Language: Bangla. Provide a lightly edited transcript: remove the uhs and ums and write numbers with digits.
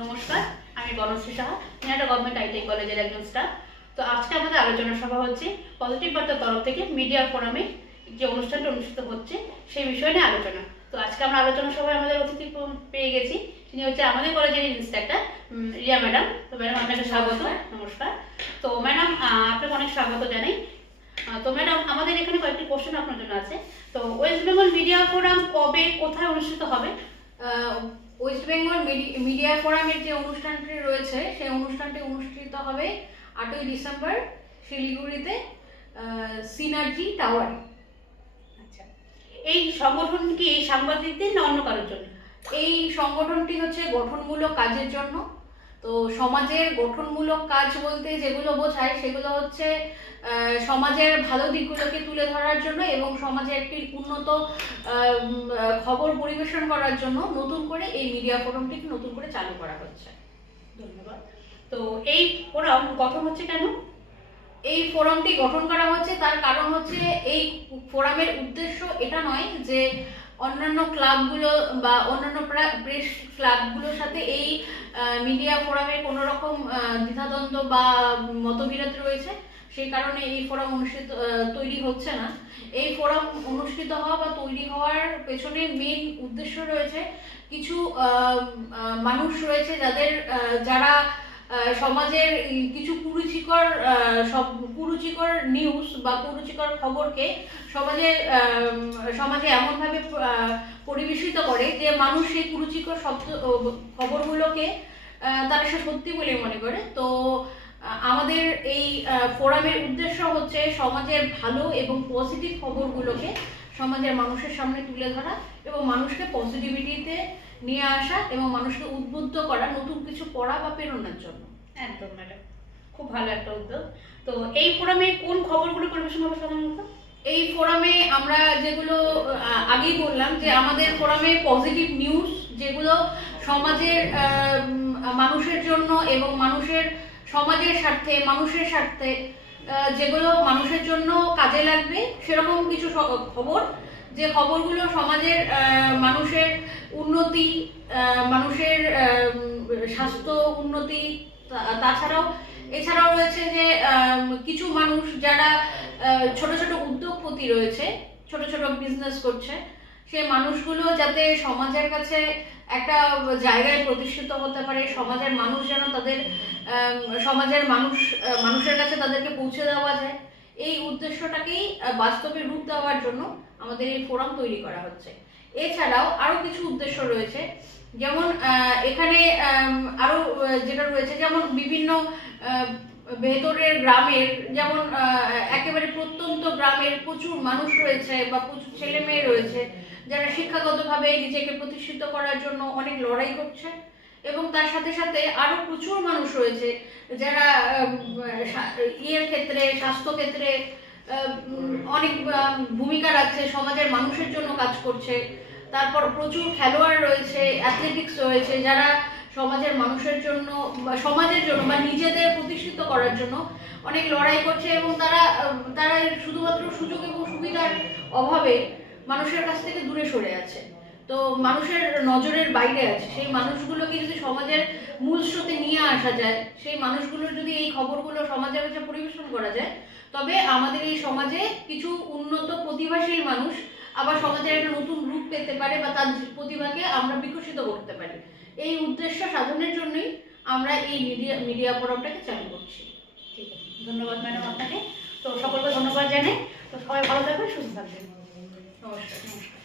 নমস্কার, আমি বনশ্রী সাহা, নেহাটা গভর্নমেন্ট আইটিআই কলেজের একজন স্টাফ। তো আজকে আমাদের আলোচনা সভা হচ্ছে পজিটিভ বার্তার তরফ থেকে মিডিয়া ফোরামে যে অনুষ্ঠানটা অনুষ্ঠিত হচ্ছে সেই বিষয় নিয়ে আলোচনা। তো আজকে আমরা আলোচনা সভায় আমাদের অতিথি পেয়ে গেছি, তিনি হচ্ছে আমাদের কলেজের ইন্সট্রাক্টর রিয়া ম্যাডাম। তো ম্যাডাম আপনাকে স্বাগত। নমস্কার। তো ম্যাডাম আপনাকে অনেক স্বাগত জানাই। তো ম্যাডাম আমাদের এখানে কয়েকটি কোশ্চেন আপনার জন্য আছে। তো ওয়েস্ট বেঙ্গল মিডিয়া ফোরাম কবে কোথায় অনুষ্ঠিত হবে? ওয়েস্ট বেঙ্গল মিডিয়া ফোরামের যে অনুষ্ঠানটি রয়েছে সেই অনুষ্ঠানটি অনুষ্ঠিত হবে 8ই ডিসেম্বর শিলিগুড়িতে সিনার্জি টাওয়ার। আচ্ছা, এই সংগঠন কি সাংবাদিকদের না অন্য কারোর জন্য? এই সংগঠনটি হচ্ছে গঠনমূলক কাজের জন্য। তো সমাজের গঠনমূলক কাজ বলতে যেগুলো বোঝায় সেগুলো হচ্ছে সমাজের ভালো দিকগুলোকে তুলে ধরার জন্য এবং সমাজে একটি উন্নত খবর পরিবেশন করার জন্য নতুন করে এই মিডিয়া ফোরামটিকে নতুন করে চালু করা হচ্ছে। ধন্যবাদ। তো এই ফোরাম গঠন হচ্ছে কেন? এই ফোরামটি গঠন করা হচ্ছে তার কারণ হচ্ছে এই ফোরামের উদ্দেশ্য এটা নয় যে অন্যান্য ক্লাবগুলো বা অন্যান্য প্রেস ক্লাবগুলোর সাথে এই মিডিয়া ফোরামের কোনো রকম দ্বিধাদ্বন্দ্ব বা মতবিরোধ রয়েছে, সেই কারণে এই ফোরাম তৈরি হচ্ছে না। এই ফোরাম অনুষ্ঠিত হওয়া বা তৈরি হওয়ার পেছনে মেন উদ্দেশ্য রয়েছে কিছু মানুষ রয়েছে যারা সমাজের কিছু কুরুচিকর নিউজ বা কুরুচিকর খবরকে সমাজে এমনভাবে পরিবেশিত করে যে মানুষ সেই কুরুচিকর খবরগুলোকে তারা সে সত্যি বলে মনে করে। তো আমাদের এই ফোরামের উদ্দেশ্য হচ্ছে সমাজের ভালো এবং পজিটিভ খবরগুলোকে সমাজের মানুষের সামনে তুলে ধরা এবং মানুষকে পজিটিভিটিতে নিয়ে আসা এবং মানুষকে উদ্বুদ্ধ করা নতুন কিছু পড়া বা প্রেরণার জন্য। একদম ম্যাডাম, খুব ভালো একটা উদ্যোগ। তো এই ফোরামে কোন খবরগুলো পরিবেশন হবে সাধারণত? এই ফোরামে আমরা যেগুলো আগেই বললাম যে আমাদের ফোরামে পজিটিভ নিউজ যেগুলো সমাজের মানুষের জন্য এবং সমাজের স্বার্থে মানুষের স্বার্থে যেগুলো মানুষের জন্য কাজে লাগবে সেরকম কিছু খবর, যে খবরগুলো সমাজের মানুষের উন্নতি, মানুষের স্বাস্থ্য উন্নতি, এছাড়াও রয়েছে যে কিছু মানুষ যারা ছোট ছোট উদ্যোগপতি রয়েছে, ছোট ছোট বিজনেস করছে, সেই মানুষগুলো যাতে সমাজের কাছে একটা জায়গায় প্রতিষ্ঠিত হতে পারে, সমাজের মানুষ যেন মানুষের কাছে তাদেরকে পৌঁছে দেওয়া যায়, এই উদ্দেশ্যটাকেই বাস্তবে রূপ দেওয়ার জন্য আমাদের এই ফোরাম তৈরি করা হচ্ছে। এছাড়াও আরো কিছু উদ্দেশ্য রয়েছে, যেমন এখানে আরো যেটা রয়েছে, যেমন বিভিন্ন ভেতরের গ্রামের, যেমন একেবারে প্রত্যন্ত গ্রামের প্রচুর মানুষ রয়েছে বা প্রচুর ছেলে মেয়ে রয়েছে যারা শিক্ষাগতভাবে নিজেকে প্রতিষ্ঠিত করার জন্য অনেক লড়াই করছে, এবং তার সাথে সাথে আরো প্রচুর মানুষ রয়েছে যারা স্বাস্থ্য ক্ষেত্রে অনেক ভূমিকা রাখছে, সমাজের মানুষের জন্য কাজ করছে। তারপর প্রচুর খেলোয়াড় রয়েছে, অ্যাথলেটিক্স রয়েছে, যারা সমাজের জন্য বা নিজেদের প্রতিষ্ঠিত করার জন্য অনেক লড়াই করছে, এবং তারা শুধুমাত্র সুযোগ এবং সুবিধার অভাবে মানুষের কাছ থেকে দূরে সরে আছে, তো মানুষের নজরের বাইরে আছে। সেই মানুষগুলোকে যদি সমাজের মূল স্রোতে নিয়ে আসা যায়, সেই মানুষগুলোর যদি এই খবরগুলো সমাজের কাছে পরিবেশন করা যায়, তবে আমাদের এই সমাজে কিছু উন্নত প্রতিভাশীল মানুষ আবার সমাজের একটা নতুন রূপ পেতে পারে বা তার প্রতিভাকে আমরা বিকশিত করতে পারি। এই উদ্দেশ্য সাধনের জন্যই আমরা এই মিডিয়া ফোরামটাকে চালু করছি। ঠিক আছে, ধন্যবাদ ম্যাডাম আপনাকে। তো সকলকে ধন্যবাদ জানাই। তো সবাই ভালো থাকবেন, সুস্থ থাকবেন। নমস্কার।